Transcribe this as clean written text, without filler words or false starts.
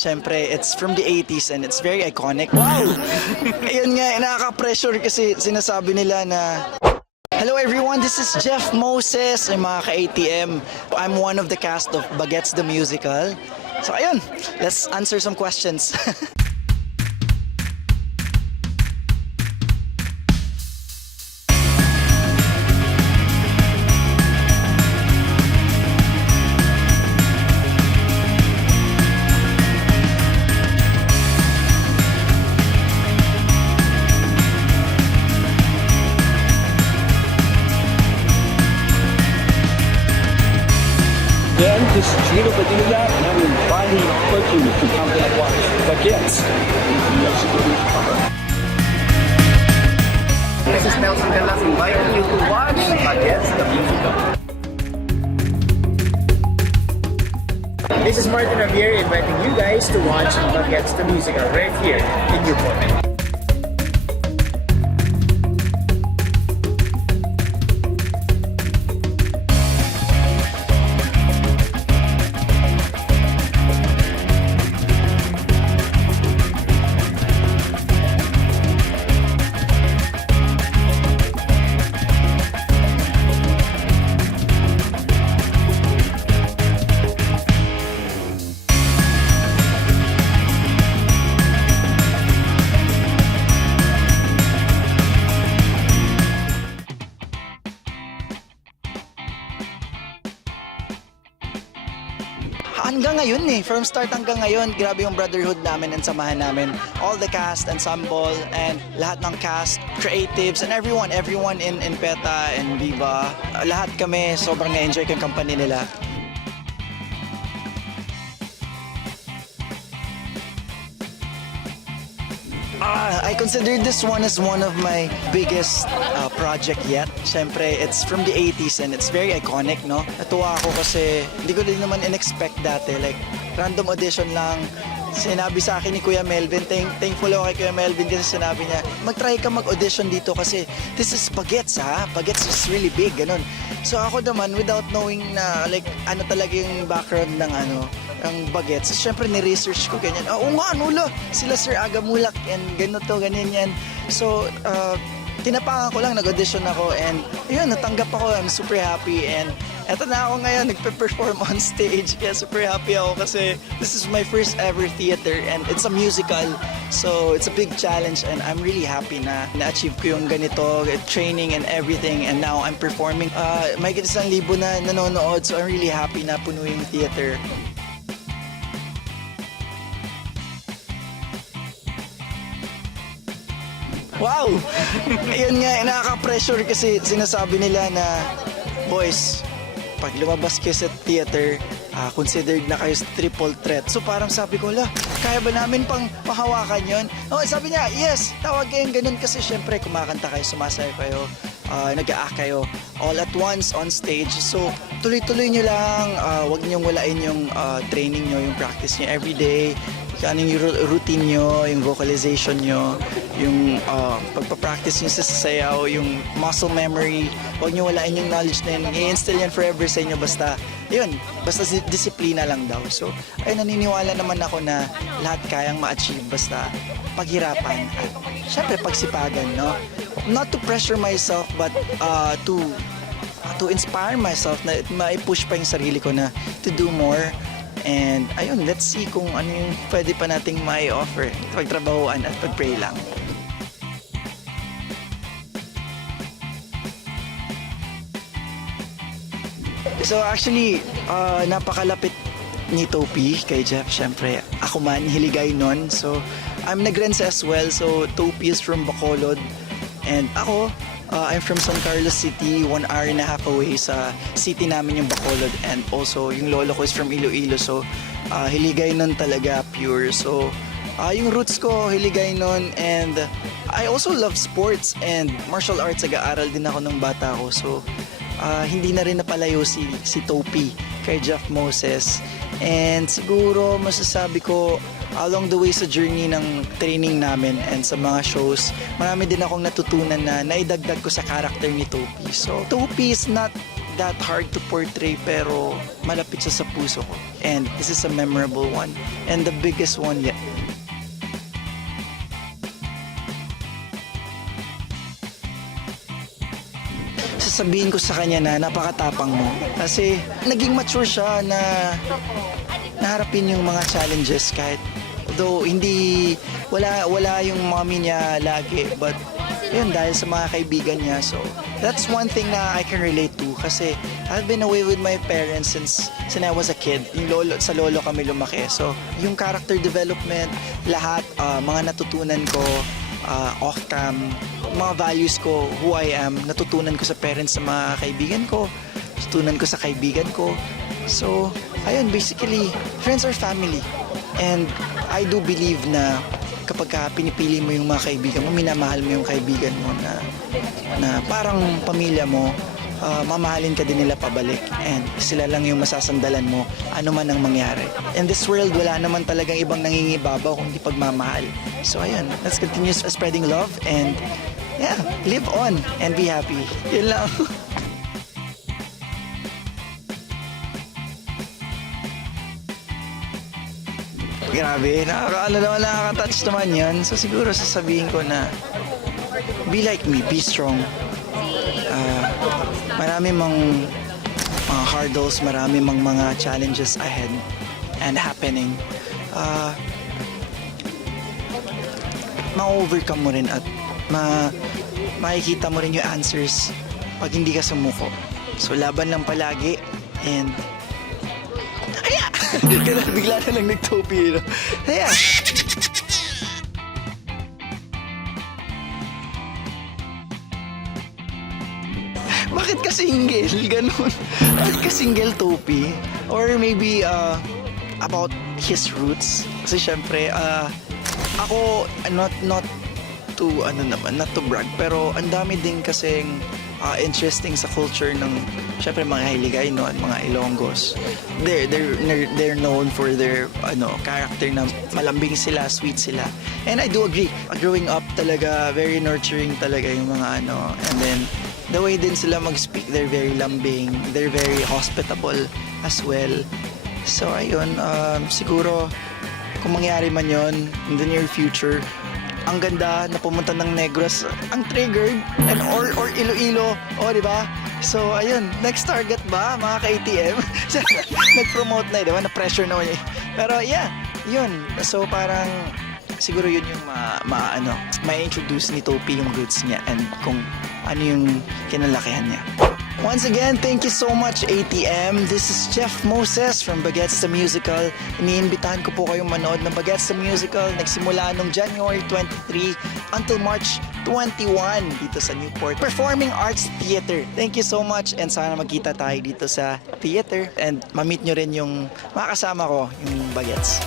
Syempre, it's from the 80s and it's very iconic. Wow! Ayun nga, nakaka-pressure kasi sinasabi nila na hello everyone, this is Jeff Moses, yung mga ka-ATM. I'm one of the cast of Bagets the Musical. So ayun, let's answer some questions. Again, this is Gino Padilla, and I'm inviting you to come and watch Bagets. This is Nelson Galas inviting you to watch Bagets the Musical. This is Martin Javier inviting you guys to watch Bagets the Musical right here in Newport. Hanggang ngayon from start hanggang ngayon, grabe yung brotherhood namin and samahan namin. All the cast, ensemble, and lahat ng cast, creatives, and everyone in PETA and Viva. Lahat kami, sobrang na-enjoy ko yung company nila. I consider this one as one of my biggest project yet. Siyempre, it's from the 80s and it's very iconic, no? Natuwa ako kasi hindi ko din naman in-expect dati. Like, random audition lang. Sinabi sa akin ni Kuya Melvin, thankful ako kay Kuya Melvin kasi sinabi niya, mag-try ka mag-audition dito kasi this is Bagets, ha? Bagets is really big, ganun. So ako naman, without knowing na, like, ano talaga yung background ng ang Bagets. Siyempre, ni-research ko ganyan. Oo nga, sila Sir Agamulak and ganito, ganyan yan. So, tinapangan ko lang, nag-audition ako and yun, natanggap ako. I'm super happy and eto na ako ngayon, nagpe-perform on stage. Kaya super happy ako kasi this is my first ever theater and it's a musical. So, it's a big challenge and I'm really happy na na-achieve ko yung ganito, training and everything, and now I'm performing. May 1,000 na nanonood, so I'm really happy na puno yung theater. Wow! Ayun nga, nakaka-pressure kasi sinasabi nila na, boys, pag lumabas kayo sa theater, considered na kayo triple threat. So parang sabi ko, kaya ba namin pang pahawakan yun? Oh, sabi niya, yes, tawag kayong ganun kasi syempre kumakanta kayo, sumasayaw kayo, nag-a-act kayo all at once on stage. So tuloy-tuloy nyo lang, wag niyong walain yung training nyo, yung practice nyo everyday, ano yung routine nyo, yung vocalization nyo, yung pagpapractice nyo sa sayaw, yung muscle memory, huwag nyo walain yung knowledge na yun, i-instill yan forever sa inyo, basta disiplina lang daw. So, ay naniniwala naman ako na lahat kayang ma-achieve, basta paghirapan at syempre pagsipagan, no? Not to pressure myself, but to inspire myself na ma-push pa yung sarili ko na to do more. And ayun, let's see kung ano yung pwede pa nating mai-offer. Pagtrabahuan at pag-pray lang. So actually, napakalapit ni Topi kay Jeff. Siyempre, ako man, hiligay nun. So, I'm nagrensa as well. So, Topi is from Bacolod. And ako, I'm from San Carlos City, 1 hour and a half away sa city namin yung Bacolod, and also yung lolo ko is from Iloilo, so hiligay nun talaga, pure. So yung roots ko, hiligay nun, and I also love sports and martial arts. Nag-aaral din ako nung bata ko, so hindi na rin napalayo si Topi kay Jeff Moses. And siguro masasabi ko, along the way sa journey ng training namin and sa mga shows, marami din akong natutunan na naidagdag ko sa character ni Topi. So, Topi is not that hard to portray pero malapit siya sa puso ko. And this is a memorable one. And the biggest one yet. Sasabihin ko sa kanya na napakatapang mo. Kasi naging mature siya na naharapin yung mga challenges kahit though hindi wala yung mommy niya lagi, but yun dahil sa mga kaibigan niya. So that's one thing na I can relate to kasi I've been away with my parents since I was a kid. Sa lolo kami lumaki. So yung character development, lahat mga natutunan ko off-cam, mga values ko, who I am, natutunan ko sa parents sa mga kaibigan ko, natutunan ko sa kaibigan ko. So, ayun, basically, friends are family. And I do believe na kapag pinipili mo yung mga kaibigan mo, minamahal mo yung kaibigan mo na parang pamilya mo, mamahalin ka din nila pabalik. And sila lang yung masasandalan mo, ano man ang mangyari. In this world, wala naman talagang ibang nangingibabaw kundi pagmamahal. So ayun, let's continue spreading love and yeah, live on and be happy. Yun lang. Grabe, nakaka-touch naman yun. So siguro sasabihin ko na be like me, be strong. Marami mga hurdles, marami mga challenges ahead and happening. Ma-overcome mo rin at makikita mo rin yung answers pag hindi ka sumuko. So laban lang palagi and aya! Bigla na lang nagtopi. Aya! Bakit ka single? Ganun. Bakit ka single, Topi? Or maybe about his roots. Kasi syempre, ako, not to brag, pero ang dami din kasing interesting sa culture ng syempre mga Hiligayno at mga Ilonggos. They're known for their character na malambing sila, sweet sila. And I do agree. Growing up talaga, very nurturing talaga yung mga and then the way din sila mag-speak, they're very lambing, they're very hospitable as well. So ayun, siguro kung mangyari man yon in the near future, ang ganda na pumunta ng Negros, ang triggered, and or Iloilo, di ba? So ayun, next target ba mga ka-ATM? Nag-promote na, di ba? Na-pressure naman yun. Pero yeah, yun. So parang siguro yun yung ma-introduce ni Topi yung roots niya and kung ano yung kinalakihan niya. Once again, thank you so much ATM. This is Jeff Moses from Bagets the Musical. Iniimbitahan ko po kayong manood ng Bagets the Musical. Nagsimula nung January 23 until March 21 dito sa Newport Performing Arts Theater. Thank you so much and sana magkita tayo dito sa theater and ma-meet nyo rin yung makasama ko, yung Bagets.